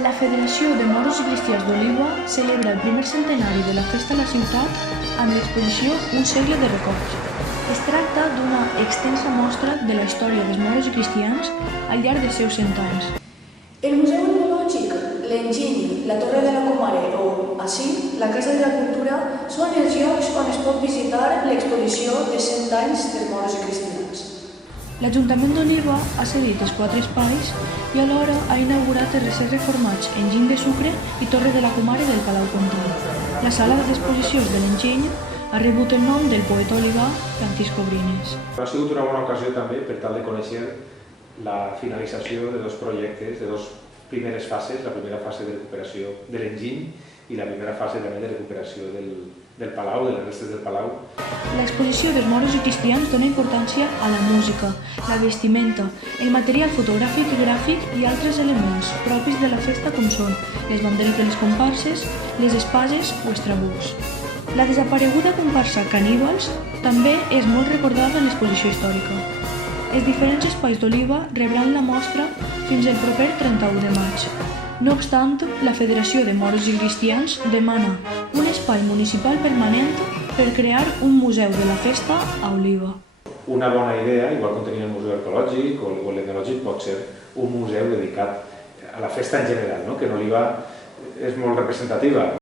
La Federació de Moros i Cristians d'Oliva celebra el primer centenari de la festa a la ciutat amb l'exposició Un segle de records. Es tracta d'una extensa mostra de la història dels moros i cristians al llarg dels seus 100 anys. El Museu Etnològic, l'Enginy, la Torre de la Comare o, així, la Casa de la Cultura són els llocs on es pot visitar l'exposició de 100 anys dels moros i cristians. L'Ajuntament d'Oliva ha cedit els 4 espais i alhora ha inaugurat els recents reformats Enginy de Sucre i Torre de la Comare del Palau Comtal. La sala d'exposicions de l'Enginy ha rebut el nom del poeta olivà Francisco Brines. Ha sigut una bona ocasió també per tal de conèixer la finalització de dos projectes, de dos primeres fases, la primera fase de recuperació de l'Enginy i la primera fase també de recuperació del Palau, de les restes del Palau. L'exposició dels moros i cristians dona importància a la música, la vestimenta, el material fotogràfic i gràfic i altres elements propis de la festa com són les banderes de les comparses, les espases o els trabucs. La desapareguda comparsa Caníbals també és molt recordada en l'exposició històrica. Els diferents espais d'Oliva rebran la mostra fins el proper 31 de maig. No obstant, la Federació de Moros i Cristians demana un espai municipal permanent per crear un museu de la festa a Oliva. Una bona idea, igual com tenia el Museu Arqueològic o l'Etnològic, pot ser un museu dedicat a la festa en general, que en Oliva és molt representativa.